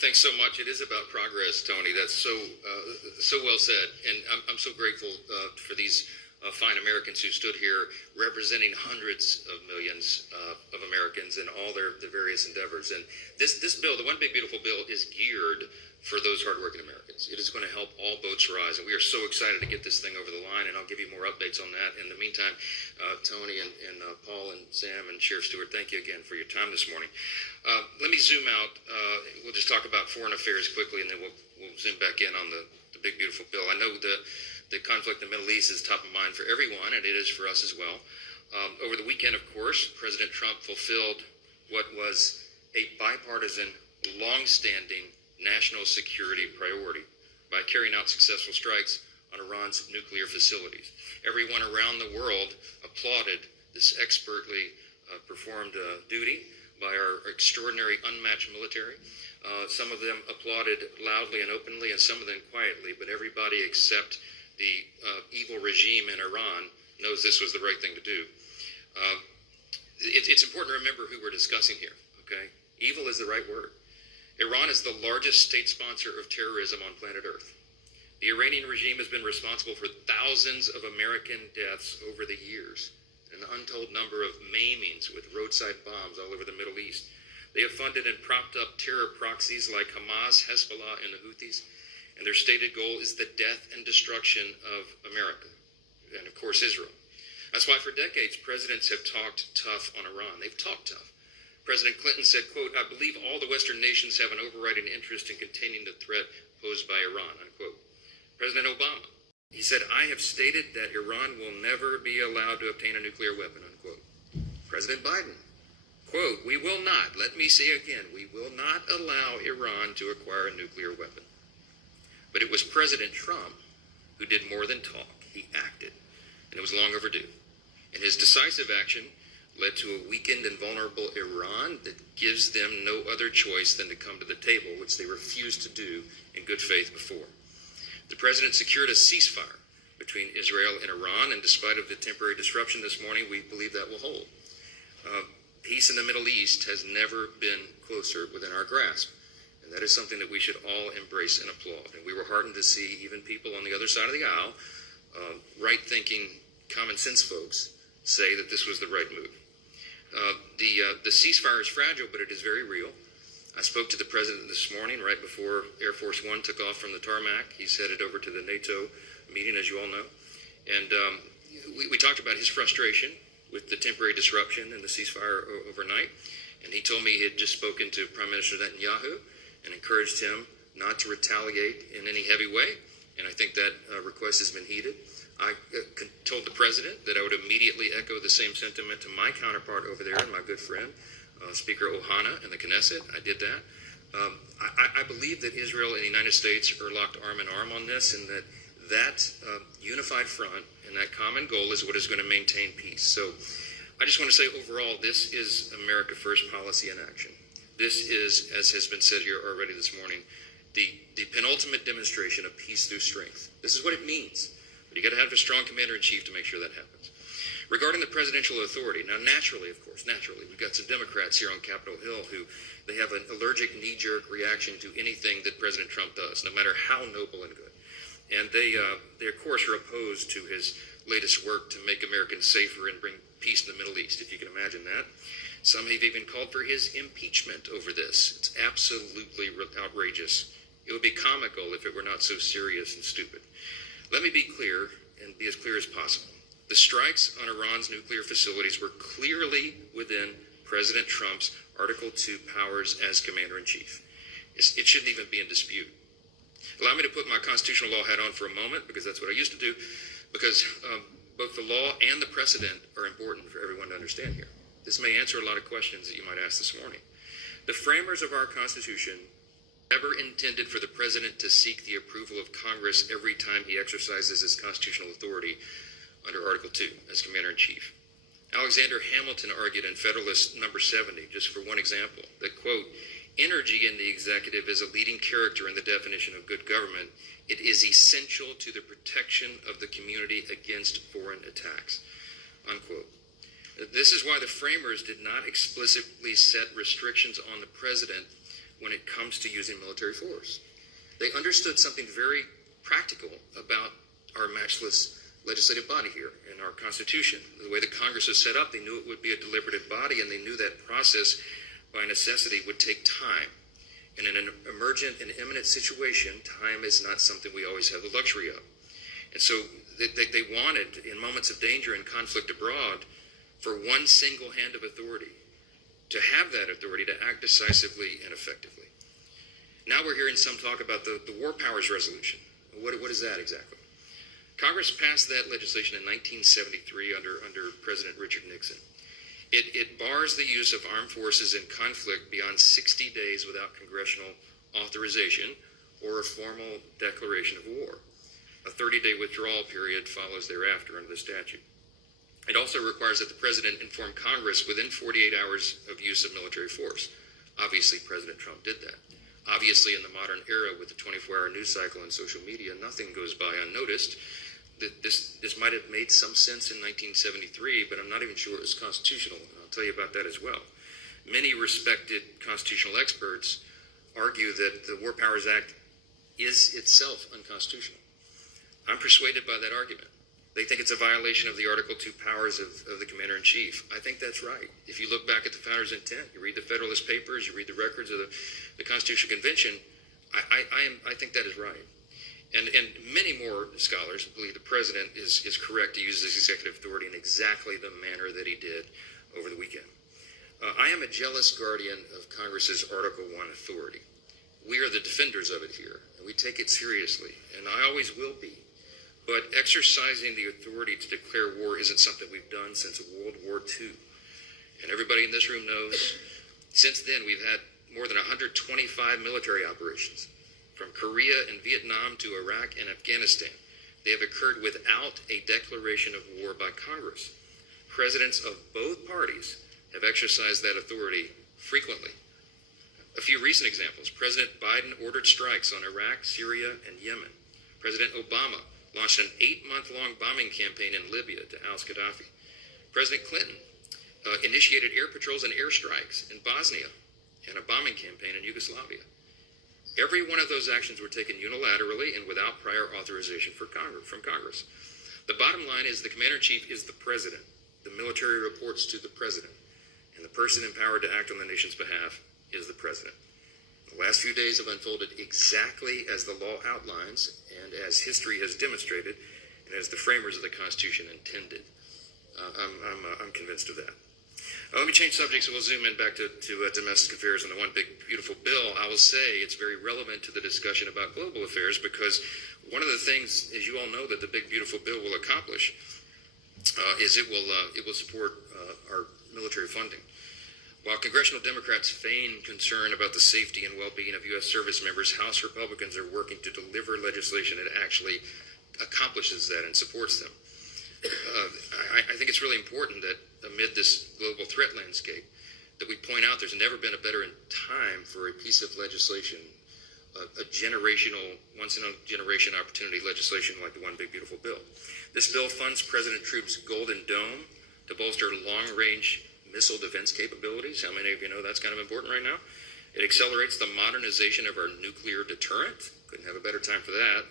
Thanks so much. It is about progress, Tony. That's so well said, and I'm so grateful for these fine Americans who stood here representing hundreds of millions of Americans in all their various endeavors. And this bill, the One Big Beautiful Bill, is geared for those hardworking Americans. It is going to help all boats rise, and we are so excited to get this thing over the line, and I'll give you more updates on that. In the meantime, Tony and Paul and Sam and Sheriff Stewart, thank you again for your time this morning. Let me zoom out. We'll just talk about foreign affairs quickly, and then we'll zoom back in on the Big Beautiful Bill. I know the conflict in the Middle East is top of mind for everyone, and it is for us as well. Over the weekend, of course, President Trump fulfilled what was a bipartisan, long-standing national security priority by carrying out successful strikes on Iran's nuclear facilities. Everyone around the world applauded this expertly performed duty by our extraordinary, unmatched military. Some of them applauded loudly and openly, and some of them quietly, but everybody except the evil regime in Iran knows this was the right thing to do. It's important to remember who we're discussing here, okay? Evil is the right word. Iran is the largest state sponsor of terrorism on planet Earth. The Iranian regime has been responsible for thousands of American deaths over the years, an untold number of maimings with roadside bombs all over the Middle East. They have funded and propped up terror proxies like Hamas, Hezbollah, and the Houthis, and their stated goal is the death and destruction of America, and of course Israel. That's why for decades presidents have talked tough on Iran. They've talked tough. President Clinton said, quote, "I believe all the Western nations have an overriding interest in containing the threat posed by Iran," unquote. President Obama, he said, "I have stated that Iran will never be allowed to obtain a nuclear weapon," unquote. President Biden, quote, "We will not, let me say again, we will not allow Iran to acquire a nuclear weapon." But it was President Trump who did more than talk. He acted, and it was long overdue. And his decisive action led to a weakened and vulnerable Iran that gives them no other choice than to come to the table, which they refused to do in good faith before. The president secured a ceasefire between Israel and Iran, and despite of the temporary disruption this morning, we believe that will hold. Peace in the Middle East has never been closer within our grasp, and that is something that we should all embrace and applaud. And we were heartened to see even people on the other side of the aisle, right-thinking, common-sense folks, say that this was the right move. The ceasefire is fragile, but it is very real. I spoke to the president this morning right before Air Force One took off from the tarmac. He's headed over to the NATO meeting, as you all know. And we talked about his frustration with the temporary disruption and the ceasefire overnight. And he told me he had just spoken to Prime Minister Netanyahu and encouraged him not to retaliate in any heavy way. And I think that request has been heeded. I told the president that I would immediately echo the same sentiment to my counterpart over there and my good friend, Speaker Ohana in the Knesset. I did that. I believe that Israel and the United States are locked arm in arm on this, and that unified front and that common goal is what is going to maintain peace. So I just want to say overall, this is America First policy in action. This is, as has been said here already this morning, the penultimate demonstration of peace through strength. This is what it means. But you got to have a strong commander-in-chief to make sure that happens. Regarding the presidential authority, now naturally, we've got some Democrats here on Capitol Hill who they have an allergic knee-jerk reaction to anything that President Trump does, no matter how noble and good. And they of course are opposed to his latest work to make Americans safer and bring peace in the Middle East, if you can imagine that. Some have even called for his impeachment over this. It's absolutely outrageous. It would be comical if it were not so serious and stupid. Let me be clear, and be as clear as possible. The strikes on Iran's nuclear facilities were clearly within President Trump's Article 2 powers as Commander-in-Chief. It shouldn't even be in dispute. Allow me to put my constitutional law hat on for a moment, because that's what I used to do, because both the law and the precedent are important for everyone to understand here. This may answer a lot of questions that you might ask this morning. The framers of our Constitution never intended for the president to seek the approval of Congress every time he exercises his constitutional authority under Article 2 as Commander-in-Chief. Alexander Hamilton argued in Federalist number 70, just for one example, that, quote, "Energy in the executive is a leading character in the definition of good government. It is essential to the protection of the community against foreign attacks," unquote. This is why the framers did not explicitly set restrictions on the president when it comes to using military force. They understood something very practical about our matchless legislative body here in our Constitution. The way the Congress is set up, they knew it would be a deliberative body, and they knew that process by necessity would take time. And in an emergent and imminent situation, time is not something we always have the luxury of. And so they wanted, in moments of danger and conflict abroad, for one single hand of authority to have that authority to act decisively and effectively. Now we're hearing some talk about the War Powers Resolution. What is that exactly? Congress passed that legislation in 1973 under President Richard Nixon. It bars the use of armed forces in conflict beyond 60 days without congressional authorization or a formal declaration of war. A 30-day withdrawal period follows thereafter under the statute. It also requires that the president inform Congress within 48 hours of use of military force. Obviously, President Trump did that. Obviously, in the modern era with the 24-hour news cycle and social media, nothing goes by unnoticed. This might have made some sense in 1973, but I'm not even sure it was constitutional, and I'll tell you about that as well. Many respected constitutional experts argue that the War Powers Act is itself unconstitutional. I'm persuaded by that argument. They think it's a violation of the Article II powers of the Commander-in-Chief. I think that's right. If you look back at the Founders' intent, you read the Federalist Papers, you read the records of the Constitutional Convention, I think that is right. And many more scholars believe the President is correct to use his executive authority in exactly the manner that he did over the weekend. I am a jealous guardian of Congress's Article I authority. We are the defenders of it here, and we take it seriously, and I always will be. But exercising the authority to declare war isn't something we've done since World War II. And everybody in this room knows, since then we've had more than 125 military operations. From Korea and Vietnam to Iraq and Afghanistan. They have occurred without a declaration of war by Congress. Presidents of both parties have exercised that authority frequently. A few recent examples. President Biden ordered strikes on Iraq, Syria, and Yemen. President Obama launched an 8-month-long bombing campaign in Libya to oust Gaddafi. President Clinton initiated air patrols and airstrikes in Bosnia and a bombing campaign in Yugoslavia. Every one of those actions were taken unilaterally and without prior authorization from Congress. The bottom line is the Commander-in-Chief is the President. The military reports to the President. And the person empowered to act on the nation's behalf is the President. The last few days have unfolded exactly as the law outlines and as history has demonstrated and as the framers of the Constitution intended. I'm convinced of that. Let me change subjects and we'll zoom in back to domestic affairs and the one big beautiful bill. I will say it's very relevant to the discussion about global affairs because one of the things, as you all know, that the big beautiful bill will accomplish is it will support our military funding. While congressional Democrats feign concern about the safety and well-being of U.S. service members, House Republicans are working to deliver legislation that actually accomplishes that and supports them. I think it's really important that amid this global threat landscape that we point out there's never been a better time for a piece of legislation, a generational, once-in-a-generation opportunity legislation like the One Big Beautiful Bill. This bill funds President Trump's Golden Dome to bolster long-range missile defense capabilities. How many of you know that's kind of important right now? It accelerates the modernization of our nuclear deterrent. Couldn't have a better time for that.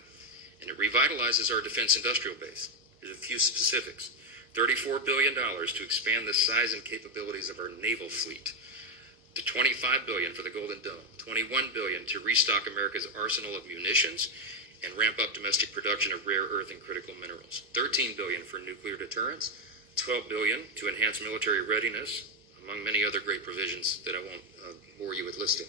And it revitalizes our defense industrial base. There's a few specifics. $34 billion to expand the size and capabilities of our naval fleet. To $25 billion for the Golden Dome. $21 billion to restock America's arsenal of munitions and ramp up domestic production of rare earth and critical minerals. $13 billion for nuclear deterrence. $12 billion to enhance military readiness, among many other great provisions that I won't bore you with listing.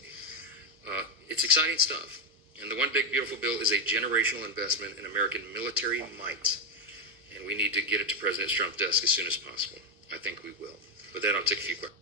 It's exciting stuff. And the One Big Beautiful Bill is a generational investment in American military might. And we need to get it to President Trump's desk as soon as possible. I think we will. With that, I'll take a few questions.